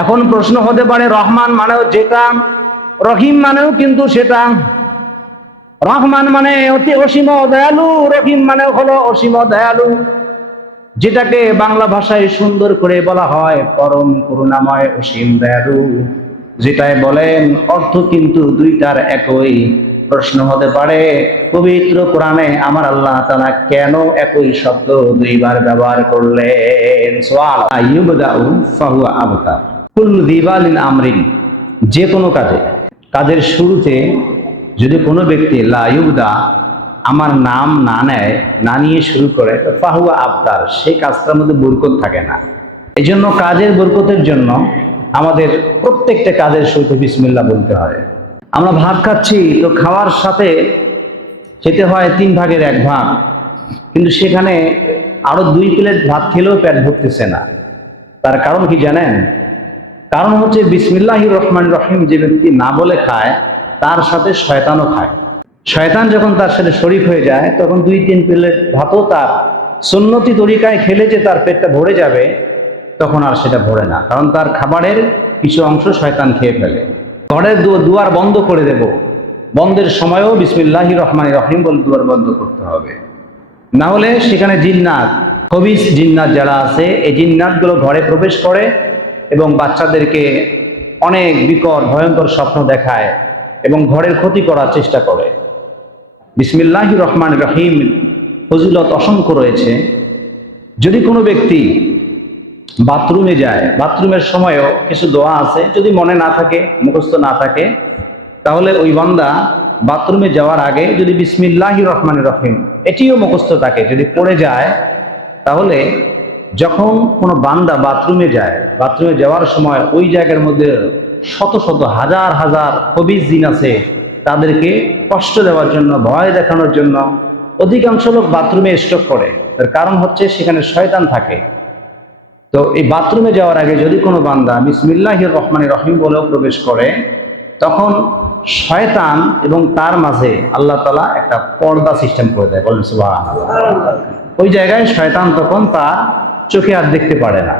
এখন প্রশ্ন হতে পারে, রহমান মানেও যেটা, রহিম মানেও কিন্তু সেটা। রহমান মানে অতি অসীম দয়ালু, রহিম মানে হলো অসীম দয়ালু, যেটাকে বাংলা ভাষায় সুন্দর করে বলা হয় পরম করুণাময় অসীম দয়ালু। যেটাই বলেন অর্থ কিন্তু দুইটার একই। প্রশ্ন হতে পারে, পবিত্র কোরআনে আমার আল্লাহ তাআলা কেন একই শব্দ দুইবার ব্যবহার করলেন? সুবহান আইয়ুবদাউ ফাহুয়া আবতা কুল্লু দিবালিন আমরিন, যে কোনো কাজের শুরুতে যদি কোনো ব্যক্তি লা ইউবদা আমার নাম না নেয়, না নিয়ে শুরু করে, তো ফাহুয়া আবতার, সেই কাজটার মধ্যে বরকত থাকে না। এই জন্য কাজের বরকতের জন্য আমাদের প্রত্যেকটা কাজের শুরুতে বিসমিল্লাহ বলতে হয়। আমরা ভাত খাচ্ছি, তো খাওয়ার সাথে খেতে হয় 3 ভাগের 1 ভাগ, কিন্তু সেখানে আরো 2 প্লেট ভাত খেলেও পেট ভরতেছে না। তার কারণ কি জানেন? কারণ হচ্ছে বিসমিল্লাহির রহমানির রহিম যে ব্যক্তি না বলে খায়, তার সাথে শয়তানও খায়। শয়তান যখন তার সাথে শরীক হয়ে যায়, তখন 2-3 প্লেট ভাতও তার সুন্নতি তরিকায় খেলে যে তার পেটটা ভরে যাবে, তখন আর সেটা ভরে না, কারণ তার খাবারের কিছু অংশ শয়তান খেয়ে ফেলে। ঘরের দুয়ার বন্ধ করে দেব, বন্ধের সময়ও বিসমিল্লাহির রহমানির রহিম বলে দুয়ার বন্ধ করতে হবে, না হলে সেখানে জিন্নাত, খবিস জিন্নাত যারা আছে, এই জিন্নাতগুলো ঘরে প্রবেশ করে এবং বাচ্চাদেরকে অনেক বিকট ভয়ঙ্কর স্বপ্ন দেখায় এবং ঘরের ক্ষতি করার চেষ্টা করে। বিসমিল্লাহির রহমানির রহিম ফজিলত অসংখ্য রয়েছে। যদি কোনো ব্যক্তি বাথরুমে যায়, বাথরুমের সময়ও কিছু দোয়া আছে, যদি মনে না থাকে, মুখস্থ না থাকে, তাহলে ওই বান্দা বাথরুমে যাওয়ার আগে যদি বিসমিল্লাহির রহমানির রহিম এটিও মুখস্থ থাকে, যদি পড়ে যায়, তাহলে যখন কোনো বান্দা বাথরুমে যায়, বাথরুমে যাওয়ার সময় ওই জায়গার মধ্যে শত শত হাজার হাজার খবিস জিন আছে, তাদেরকে কষ্ট দেওয়ার জন্য, ভয় দেখানোর জন্য অধিকাংশ লোক বাথরুমে স্টক করে। তার কারণ হচ্ছে সেখানে শয়তান থাকে। তো এই বাথরুমে যাওয়ার আগে যদি কোনো বান্দা বিসমিল্লাহির রহমানির রহিম বলেও প্রবেশ করে, তখন শয়তান এবং তার মাঝে আল্লাহ তাআলা একটা পর্দা সিস্টেম করে দেয়। বলেন সুবহানাল্লাহ। ওই জায়গায় শয়তান তখন তার চোখে আর দেখতে পারে না।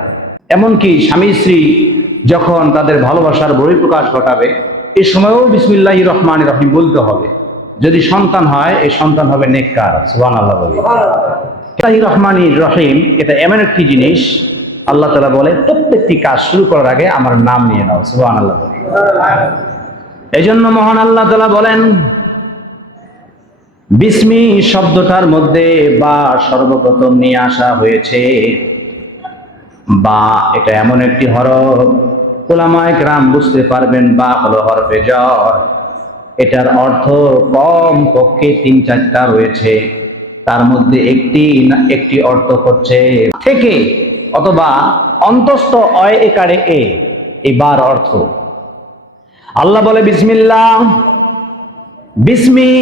এমনকি স্বামী স্ত্রী যখন তাদের ভালোবাসার বহিঃপ্রকাশ ঘটাবে, এই সময়ও বিসমিল্লাহির রহমানির রহিম বলতে হবে। যদি সন্তান হয়, এই সন্তান হবে নেককার। সুবহানাল্লাহ। বিসমিল্লাহির রহমানির রহিম এটা এমন একটি জিনিস, আল্লাহ তাআলা বলে প্রত্যেকটি কাজ শুরু করার আগে আমার নাম নিয়ে নাও। সুবহানাল্লাহ। এই জন্য মহান আল্লাহ তাআলা বলেন, বিসমি শব্দটার মধ্যে বা সর্বপ্রথম নিয়ে আসা হয়েছে। বা এটা এমন একটি হরফ, উলামায়ে কেরাম বুঝতে পারবেন, বা হলো হরফে জ্বর। এটার অর্থ কম পক্ষে 3-4টা রয়েছে। তার মধ্যে একটি অর্থ হচ্ছে থেকে, অথবা অন্তস্থ অয় একারে এই বার অর্থ। আল্লাহ বলে বিসমিল্লাহ, বিসমি,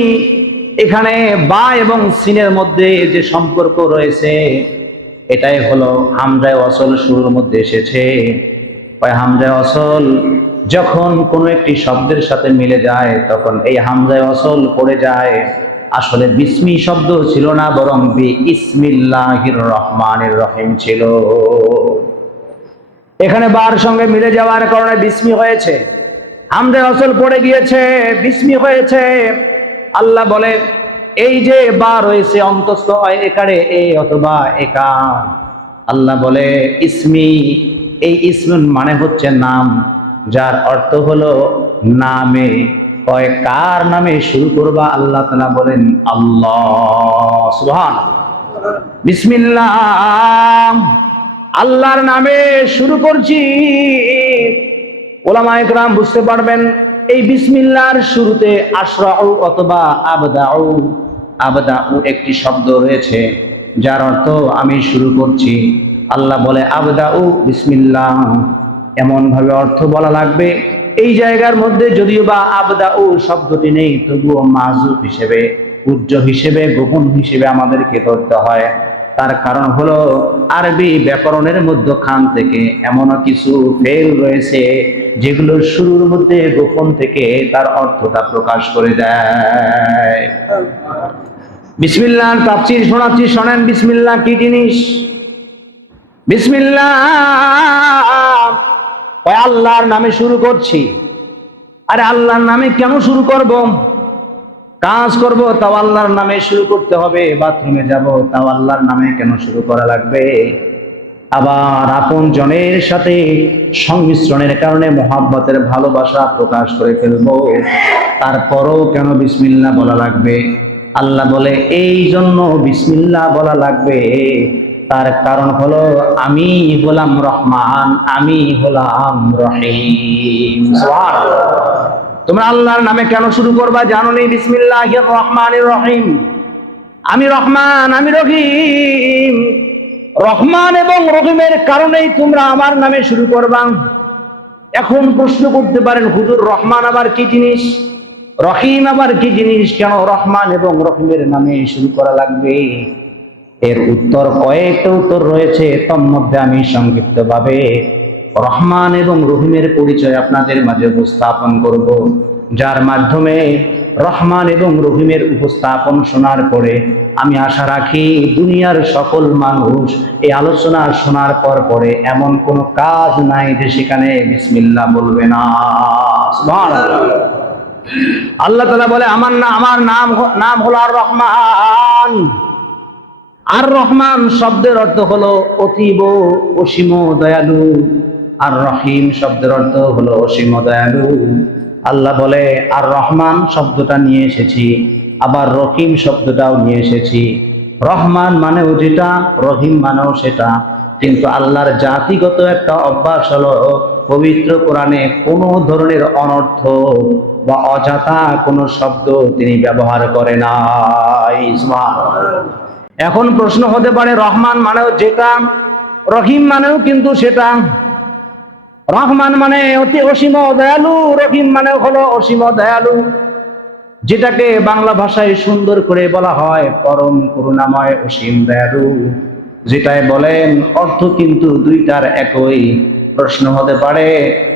এখানে বা এবং সিনের মধ্যে যে সম্পর্ক রয়েছে, এটাই হলো হামজায়ে ওয়াসল শুরুর মধ্যে এসেছে। ওই হামজায়ে ওয়াসল যখন কোনো একটি শব্দের সাথে মিলে যায়, তখন এই হামজায়ে ওয়াসল পড়ে যায়। আসলে বিসমি শব্দ ছিল না, বরং বিসমিল্লাহির রহমানির রহিম ছিল। এখানে বার সঙ্গে মিলে যাওয়ার কারণে বিসমি হয়েছে, হামজায়ে ওয়াসল পড়ে গিয়েছে, বিসমি হয়েছে। আল্লাহ বলে এই যে বা রয়েছে অন্তস্থ একারে এ অথবা একার, আল্লাহ বলে ইসমি, এই ইসমুন মানে হচ্ছে নাম, যার অর্থ হলো নামে। কার নামে শুরু করবা? আল্লাহ তাআলা বলেন আল্লাহ। সুবহানাল্লাহ। বিসমিল্লাহ, আল্লাহর নামে শুরু করছি। উলামায়ে কেরাম বুঝতে পারবেন, এই বিসমিল্লাহর শুরুতে আশরাউ অথবা আবদাউ, আবদাউ একটি শব্দ রয়েছে, যার অর্থ আমি শুরু করছি। আল্লাহ বলে আবদাউ বিসমিল্লাহ, এমন ভাবে অর্থ বলা লাগবে। এই জায়গার মধ্যে যদিও বা আবদাউ শব্দটি নেই, তবুও মাযুফ হিসেবে, উজ্জ হিসেবে, গোপন হিসেবে আমাদেরকে ধরতে হয়। তার কারণ হলো আরবি ব্যাকরণের মধ্যখান থেকে এমনও কিছু ফেল রয়েছে যেগুলো শুরুর মধ্যে গোপন থেকে তার অর্থটা প্রকাশ করে দেয়। বিসমিল্লাহর তাফসীর শোনাচ্ছি, শোনেন বিসমিল্লাহ কি জিনিস। বিসমিল্লাহ ওই আল্লাহর নামে শুরু করছি। আরে আল্লাহর নামে কেন শুরু করব? কাজ করব তাও আল্লাহর নামে শুরু করতে হবে, বাথরুমে যাব তাও আল্লাহর নামে কেন শুরু করা লাগবে? আবার আপন জনের সাথে সংমিশ্রণের কারণে মহাব্বতের ভালোবাসা প্রকাশ করে ফেলবো, তারপরও কেন বিসমিল্লাহ বলা লাগবে? আল্লাহ বলে এই জন্য বিসমিল্লাহ বলা লাগবে, তার কারণ হলো আমি হলাম রহমান, আমি হলাম রহিম। সুবহানাল্লাহ। তোমরা আল্লাহর নামে কেন শুরু করবা জানো নি? বিসমিল্লাহির রহমানির রহিম। আমি রহমান, আমি রহিম। রহমান এবং রহিমের কারণেই তোমরা আমার নামে শুরু করবা। এখন প্রশ্ন করতে পারেন, হুজুর রহমান আবার কি জিনিস, রহিম আবার কি জিনিস, কেন রহমান এবং রহিমের নামে শুরু করা লাগবে? এর উত্তর, কয়েকটা উত্তর রয়েছে, তোর মধ্যে আমি সংক্ষিপ্তভাবে রহমান এবং রহিমের পরিচয় আপনাদের মাঝে উপস্থাপন করব, যার মাধ্যমে রহমান এবং রহিমের উপস্থাপন শোনার পরে আমি আশা রাখি দুনিয়ার সকল মানুষ এই আলোচনা শোনার পরে এমন কোনো কাজ নাই যে সেখানে বিসমিল্লাহ বলবে না। সুবহানাল্লাহ। আল্লাহ তাআলা বলে আমার নাম হলো আর রহমান। আর রহমান শব্দের অর্থ হলো অতীব অসীম দয়ালু, আর রহিম শব্দের অর্থ হলো অসীম দয়ালু। আল্লাহ বলে আর রহমান শব্দটা নিয়ে এসেছি, আবার রহিম শব্দটাও নিয়ে এসেছি। রহমান মানেও যেটা, রহিম মানেও সেটা, কিন্তু আল্লাহর জাতিগত একটা অভ্যাস হলো পবিত্র কোরআনে কোনো ধরনের অনর্থ বা অযথা কোনো শব্দ তিনি ব্যবহার করে নাই। এখন প্রশ্ন হতে পারে, রহমান মানেও যেটা, রহিম মানেও কিন্তু সেটা। রহমান মানে অতি অসীম দয়ালু, রহিম মানে হলো অসীম দয়ালু, যেটাকে বাংলা ভাষায় সুন্দর করে বলা হয় পরম করুণাময় অসীম দয়ালু। যেটাই বলেন অর্থ কিন্তু দুইটার একই। প্রশ্ন হতে পারে,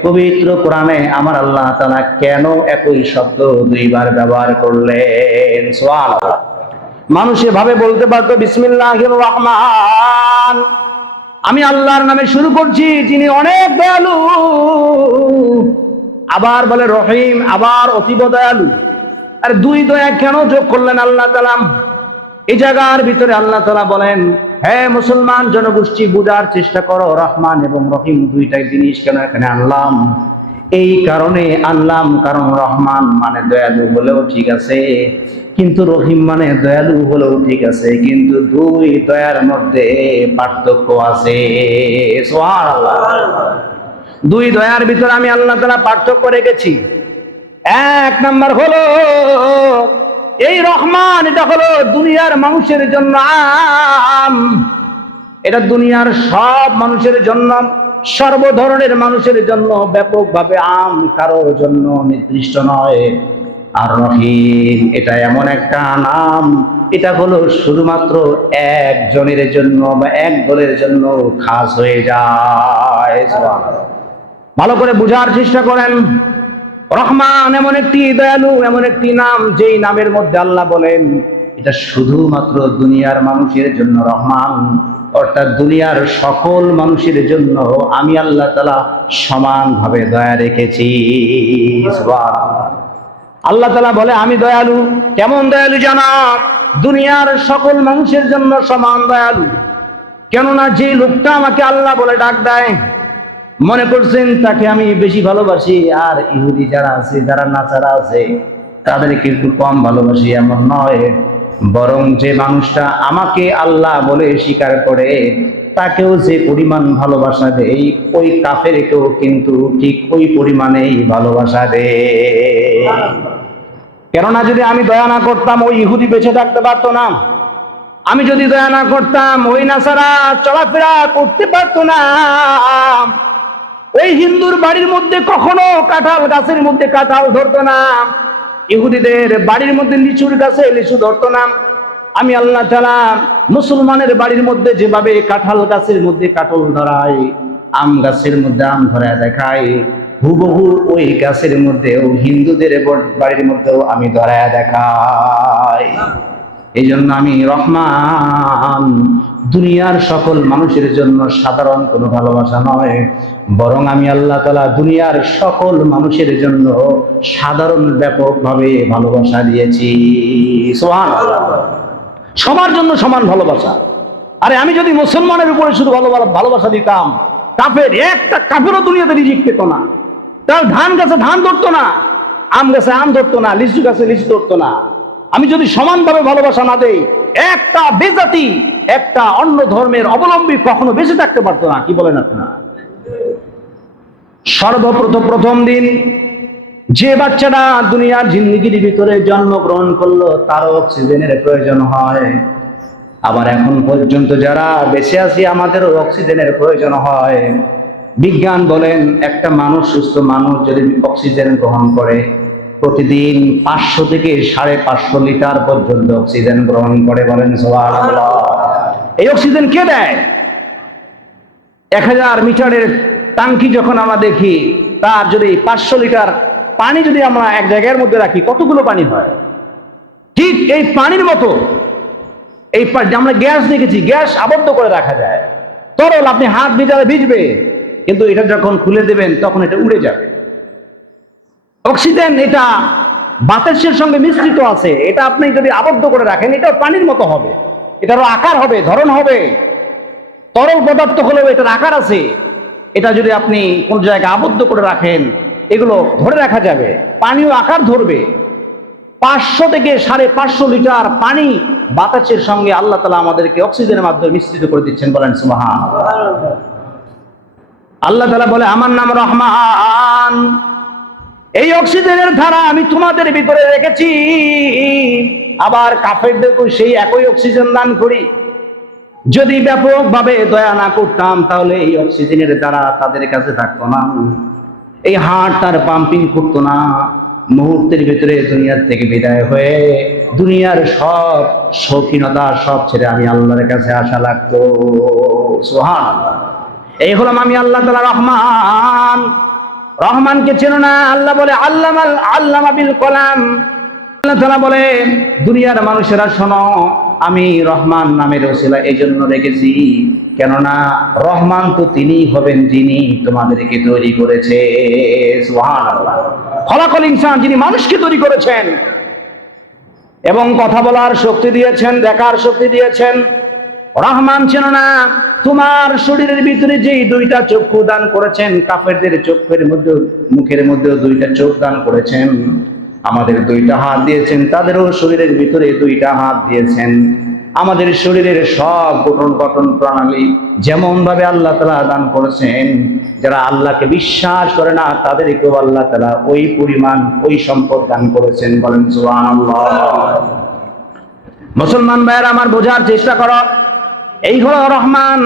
পবিত্র কোরআনে আমার আল্লাহ তাআলা কেন একই শব্দ দুইবার ব্যবহার করলেন? সুবহানাল্লাহ। মানুষ এভাবে বলতে পারতো বিসমিল্লাহির রহমান, আমি আল্লাহর নামে শুরু করছি যিনি অনেক দয়ালু, আবার বলে রহিম, আবার অতীব দয়ালু। আর দুই দয়া কেন যোগ করলেন আল্লাহ তাআলা? এই জায়গার ভিতরে আল্লাহ তাআলা বলেন, হে মুসলমান জনগোষ্ঠী, বুঝার চেষ্টা করো রহমান এবং রহিম দুইটাই জিনিস কেন এখানে আনলাম। এই কারণে আনলাম, কারণ রহমান মানে দয়ালু হলেও ঠিক আছে, কিন্তু রহিম মানে দয়ালু হলেও ঠিক আছে, কিন্তু দুই দয়ার মধ্যে পার্থক্য আছে। সুবহানাল্লাহ। দুই দয়ার ভিতরে আমি আল্লাহ তাআলা পার্থক্য রেখেছি। এক নাম্বার হলো এই রহমান, এটা হলো দুনিয়ার মানুষের জন্য আম, এটা দুনিয়ার সব মানুষের জন্য, সর্ব ধরনের মানুষের জন্য ব্যাপকভাবে আম, কারোর জন্য নির্দিষ্ট নয়। আর রহিম এটা এমন একটা নাম, এটা হলো শুধুমাত্র একজনের জন্য বা এক দলের জন্য খাস হয়ে যায়। ভালো করে বুঝার চেষ্টা করেন। রহমান এমন একটি দয়ালু, এমন একটি নাম, যেই নামের মধ্যে আল্লাহ বলেন এটা শুধুমাত্র দুনিয়ার মানুষের জন্য রহমান, অর্থাৎ দুনিয়ার সকল মানুষের জন্য আমি আল্লাহ তাআলা সমানভাবে দয়া রেখেছি। সুবহানাল্লাহ। আল্লাহ তাআলা বলে আমি দয়ালু। কেমন দয়ালু জানো? দুনিয়ার সকল মানুষের জন্য সমান দয়ালু। কেননা যে লোকটা আমাকে আল্লাহ বলে ডাক দেয়, মনে করছেন তাকে আমি বেশি ভালোবাসি, আর ইহুদি যারা আছে, যারা নাসারা আছে, তাদেরকে একটু কম ভালোবাসি এমন নয়। বরং যে মানুষটা আমাকে আল্লাহ বলে স্বীকার করে, তাকেও যে পরিমাণ ভালোবাসা দেয়, ওই কাফেরকেও কিন্তু ঠিক ওই পরিমাণেই ভালোবাসা দেয়। কেননা যদি আমি দয়া না করতাম, ওই ইহুদি বেঁচে থাকতে পারতো না। আমি যদি দয়া না করতাম, ওই নাসারা চলাফেরা করতে পারতো না। ওই হিন্দুর বাড়ির মধ্যে কখনো কাঁঠাল গাছের মধ্যে কাঁঠাল ধরতো না, ইহুদিদের বাড়ির মধ্যে লিচুর গাছে লিচু ধরতো না। আমি আল্লাহ তাআলা মুসলমানের বাড়ির মধ্যে যেভাবে কাঁঠাল গাছের মধ্যে কাঁঠাল ধরাই, আম গাছের মধ্যে আম ধরায় দেখাই, হুবহু ওই গাছের মধ্যেও হিন্দুদের বাড়ির মধ্যেও আমি ধরায় দেখাই। এই জন্য আমি রহমান দুনিয়ার সকল মানুষের জন্য সাধারণ কোনো ভালোবাসা নয়, বরং আমি আল্লাহ তাআলা দুনিয়ার সকল মানুষের জন্য সাধারণ ব্যাপকভাবে ভালোবাসা দিয়েছি। সুবহানাল্লাহ। সবার জন্য সমান ভালোবাসা। আরে আমি যদি মুসলমানের উপরে শুধু ভালোবাসা দিতাম, কাফের একটা কাফেরও দুনিয়াতে রিজিক পেত না। তার ধান গাছে ধান ধরতো না, আম গাছে আম ধরতো না, লিচু গাছে লিচু ধরতো না। আমি যদি সমানভাবে ভালোবাসা না দেই, একটা বেজাতি, একটা অন্য ধর্মের অবলম্বী কখনো বেঁচে থাকতে পারতো না। কি বলেন আপনারা? প্রথম দিন যে বাচ্চাটা দুনিয়ার জিন্দেগির ভিতরে জন্মগ্রহণ করলো তার অক্সিজেনের প্রয়োজন হয়। আবার এখন পর্যন্ত যারা বেঁচে আছি আমাদেরও অক্সিজেনের প্রয়োজন হয়। বিজ্ঞান বলেন একটা মানুষ, সুস্থ মানুষ যদি অক্সিজেন গ্রহণ করে প্রতিদিন 500 থেকে 550 লিটার পর্যন্ত অক্সিজেন গ্রহণ করে। বলেন সুবহানাল্লাহ। এই অক্সিজেন কে দেয়? 1000 মিটারের ট্যাঙ্কি যখন আমরা দেখি, তার যদি 500 লিটার পানি যদি আমরা এক জায়গার মধ্যে রাখি, কতগুলো পানি হয়? ঠিক এই পানির মতো এই আমরা গ্যাস দেখেছি, গ্যাস আবদ্ধ করে রাখা যায়, তরল, আপনি হাত ভিজালে ভিজবে, কিন্তু এটা যখন খুলে দেবেন তখন এটা উড়ে যাবে। অক্সিজেন এটা বাতাসের সঙ্গে মিশ্রিত আছে, এটা আপনি যদি আবদ্ধ করে রাখেন এটাও পানির মতো হবে, এটারও আকার হবে, ধরন হবে। তরল পদার্থ হলেও এটার আকার আছে। এটা যদি আপনি কোন জায়গায় আবদ্ধ করে রাখেন এগুলো ধরে রাখা যাবে, পানিও আকার ধরবে। 500 থেকে 550 লিটার পানি বাতাসের সঙ্গে আল্লাহ তাআলা আমাদেরকে অক্সিজেনের মাধ্যমে মিশ্রিত করে দিচ্ছেন। বলেন সুবহানাল্লাহ। আল্লাহ তাআলা বলে আমার নাম রহমান, এই অক্সিজেনের ধারা আমি তোমাদের ভিতরে রেখেছি। আবার কাফেরদেরকেও সেই একই অক্সিজেন দান করি। যদি ব্যাপকভাবে দয়া না করতাম তাহলে এই অক্সিজেনের দ্বারা তাদের কাছে থাকতো না, এই হার্ট তার পাম্পিং করতো না, মুহূর্তের ভিতরে দুনিয়ার থেকে বিদায় হয়ে দুনিয়ার সব শৌখিনতা সব ছেড়ে আমি আল্লাহর কাছে আসা লাগতো। সুবহানাল্লাহ। এই হলাম আমি আল্লাহ তাআলা রহমান। রহমানকে চেনো না? আল্লাহ বলে আল্লামা বিল কলাম। আল্লাহ তাআলা বলে দুনিয়ার মানুষেরা শোনো, আমি রহমান নামের ওসিলা এই জন্য রেখেছি, কেননা রহমান তো তিনি হবেন যিনি তোমাদেরকে তৈরি করেছে। সুবহানাল্লাহ। খলাকাল ইনসান, যিনি মানুষকে তৈরি করেছেন এবং কথা বলার শক্তি দিয়েছেন, দেখার শক্তি দিয়েছেন। রহমান ছিল না? তোমার শরীরের ভিতরে যেই 2টা চক্ষু দান করেছেন, কাফেরদের চোখের মধ্যে মুখের মধ্যে 2টা চোখ দান করেছেন, আমাদের 2টা হাত দিয়েছেন, তাদেরও শরীরের ভিতরে 2টা হাত দিয়েছেন। আমাদের শরীরের সব গঠন প্রণালী যেমন ভাবে আল্লাহ তাআলা দান করেছেন, যারা আল্লাহকে বিশ্বাস করে না তাদেরকেও আল্লাহ তাআলা ওই পরিমাণ ওই সম্পদ দান করেছেন। বলেন সুবহানাল্লাহ। মুসলমান ভাইয়েরা আমার, বোঝার চেষ্টা করো, এই হলো রহমান।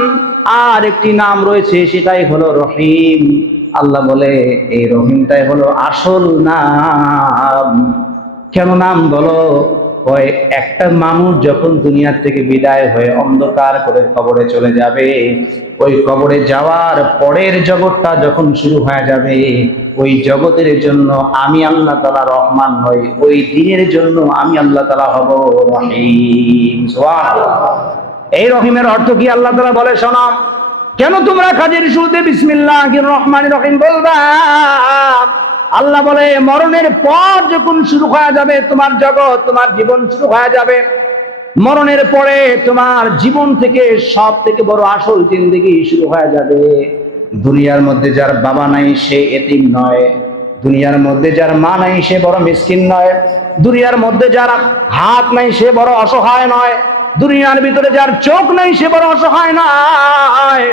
আর একটি নাম রয়েছে, সেটাই হলো রহিম। আল্লাহ বলে এই রহিমটাই হলো আসল নাম। কেন নাম বলো? একটা মানুষ যখন দুনিয়ার থেকে বিদায় হয়ে অন্ধকার করে কবরে চলে যাবে, ওই কবরে যাওয়ার পরের জগৎটা যখন শুরু হয়ে যাবে, ওই জগতের জন্য আমি আল্লাহ তাআলা রহমান হই, ওই দিনের জন্য আমি আল্লাহ তাআলা হব রহিম। সুবহানাল্লাহ। এই রহিমের অর্থ কি? আল্লাহ তাআলা বলে শোনো, কেন তোমরা কাজের শুরুতে বিসমিল্লাহির রহমানির রহিম বলবা? আল্লাহ বলে মরণের পর যখন শুরু হয়ে যাবে তোমার জগৎ, তোমার জীবন শুরু হয়ে যাবে, মরণের পরে তোমার জীবন থেকে সব থেকে বড় আসল জিন্দেগি শুরু হয়ে যাবে। দুনিয়ার মধ্যে যার বাবা নাই সে এতিম নয়, দুনিয়ার মধ্যে যার মা নাই সে বড় মিসকিন নয়, দুনিয়ার মধ্যে যার হাত নাই সে বড় অসহায় নয়, দুনিয়ার ভিতরে যার চোখ নাই সে বড় অসহায় নয়,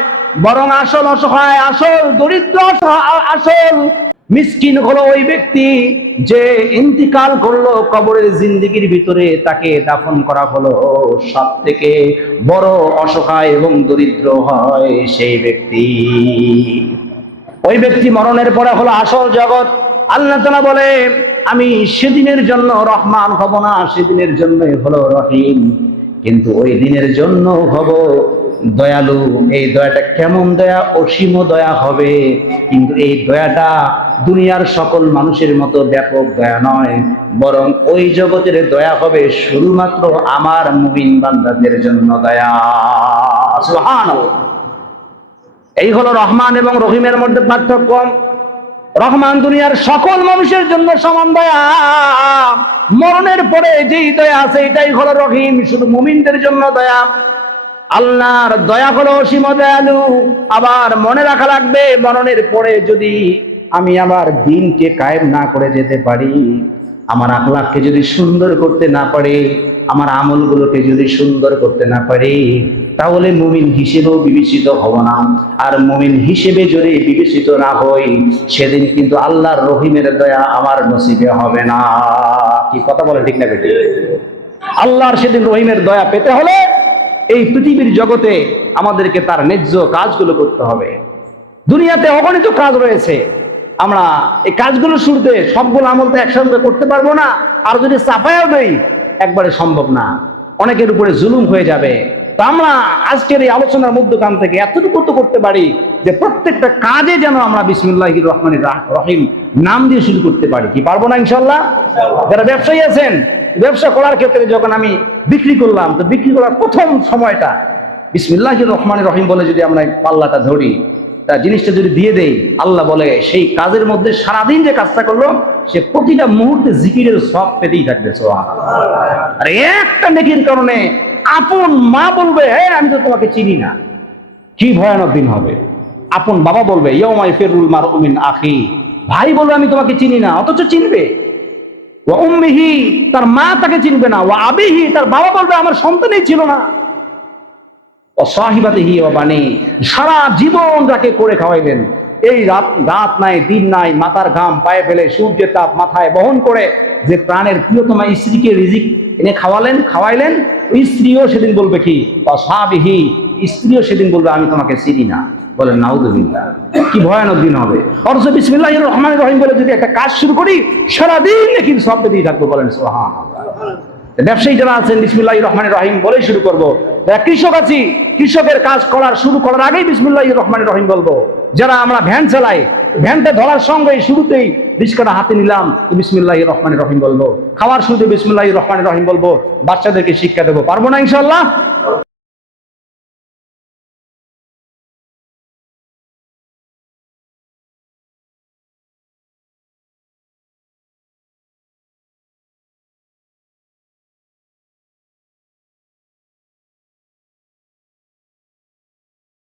বরং আসল অসহায়, আসল দরিদ্র, আসল মিসকিন হলো ওই ব্যক্তি যে ইন্তিকাল করলো, কবরের জিন্দেগির ভিতরে তাকে দাফন করা হলো, সব থেকে বড় অসহায় এবং দরিদ্র হয় সেই ব্যক্তি। ওই ব্যক্তি মরণের পরে হলো আসল জগৎ। আল্লাহ তাআলা বলে আমি সেদিনের জন্য রহমান হব না, সেদিনের জন্য হলো রহিম। কিন্তু ওই দিনের জন্য হব দয়ালু। এই দয়াটা কেমন দয়া? অসীম দয়া হবে। কিন্তু এই দয়াটা দুনিয়ার সকল মানুষের মতো ব্যাপক দয়া নয়, বরং ওই জগতের দয়া হবে শুধুমাত্র আমার মুমিন বান্দাদের জন্য দয়া। সুবহানাল্লাহ। এই হলো রহমান এবং রহিমের মধ্যে পার্থক্য। রহমান দুনিয়ার সকল মানুষের জন্য সমান দয়া, মরণের পরে যেই দয়া আছে এটাই হলো রহিম, শুধু মুমিনদের জন্য দয়া। আল্লাহর দয়া হলো অসীম দয়ালু। আবার মনে রাখা লাগবে, মরণের পরে যদি আমি আমার দিনকে কায়েম না করে যেতে পারি, আমার আখলাককে যদি সুন্দর করতে না পারি, আমার আমলগুলোকে যদি সুন্দর করতে না পারি, তাহলে মুমিন হিসেবেও বিবেচিত হব না। আর মুমিন হিসেবে যদি বিবেচিত না হই, সেদিন কিন্তু আল্লাহর রহিমের দয়া আমার নসিবে হবে না। কি কথা বলে ঠিক না বেটি? আল্লাহর সেদিন রহিমের দয়া পেতে হলে এই পৃথিবীর জগতে আমাদেরকে তার ন্যায্য কাজগুলো করতে হবে। দুনিয়াতে অগণিত কাজ রয়েছে, আমরা এই কাজগুলো শুরুতে সবগুলো আমল তো একসঙ্গে করতে পারবো না, আর যদি চাপায়াও দেই একবারে সম্ভব না, অনেকের উপরে জুলুম হয়ে যাবে। তো আমরা আজকের এই আলোচনার মধ্যখান থেকে এতটুকু তো করতে পারি যে প্রত্যেকটা কাজে যেন আমরা বিসমিল্লাহির রহমানির রহিম নাম দিয়ে শুরু করতে পারি। কি পারবো না ইনশাল্লাহ? যারা ব্যবসায়ী আছেন, ব্যবসা করার ক্ষেত্রে যখন আমি বিক্রি করলাম, তো বিক্রি করার প্রথম সময়টা বিসমিল্লাহির রহমানির রহিম বলে যদি আমরা পাল্লাটা ধরি, তা জিনিসটা যদি দিয়ে দেই, আল্লাহ বলে সেই কাজের মধ্যে সারাদিন যে কাজটা করলো সে প্রতিটা মুহূর্তে জিকিরের সব পেতেই থাকবে। আর একটা নেকির কারণে আপন মা বলবে, হ্যাঁ আমি তো তোমাকে চিনি না, কি ভয়ানক দিন হবে। আপন বাবা বলবে, ইয়াউমা ইয়াফিরুল মারউ মিন আখি, ভাই বলবে আমি তোমাকে চিনি না, অথচ চিনবে। ওয়া উম্মিহি, তার মা তাকে চিনবে না। ওয়া আবিহি, তার বাবা বলবে আমার সন্তানই ছিল না। ওয়া সাহিবাতিহি ওয়া বানি, সারা জীবন যাকে করে খাওয়াইলেন, এই রাত নাই দিন নাই, মাথার ঘাম পায়ে ফেলে সূর্যের তাপ মাথায় বহন করে যে প্রাণের প্রিয়তমা স্ত্রীকে রিজিক এনে খাওয়াইলেন, ওই স্ত্রীও সেদিন বলবে কি? ওয়া সাহাবিহি, স্ত্রীও সেদিন বলবে আমি তোমাকে চিনি না। বলেন নাউযুবিল্লাহ, কি ভয়ানক দিন হবে। অথচ বিসমিল্লাহির রহমানির রহিম বলে যদি একটা কাজ শুরু করি, সারাদিন নাকি সব পেতেই থাকবো। বলেন সুবহানাল্লাহ। ব্যবসায়ী যারা আছেন বিসমিল্লাহির রহমানির রহিম বলেই শুরু করবো। যারা কৃষক আছি, কৃষকের কাজ শুরু করার আগেই বিসমিল্লাহির রহমানির রহিম বলবো। যারা আমরা ভ্যান চালাই, ভ্যানটা ধরার সঙ্গেই শুরুতেই রিস্কাটা হাতে নিলাম, তো বিসমিল্লাহির রহমানির রহিম বলবো। খাওয়ার শুরুতে বিসমিল্লাহির রহমানির রহিম বলবো। বাচ্চাদেরকে শিক্ষা দেবো, পারবো না ইনশাআল্লাহ?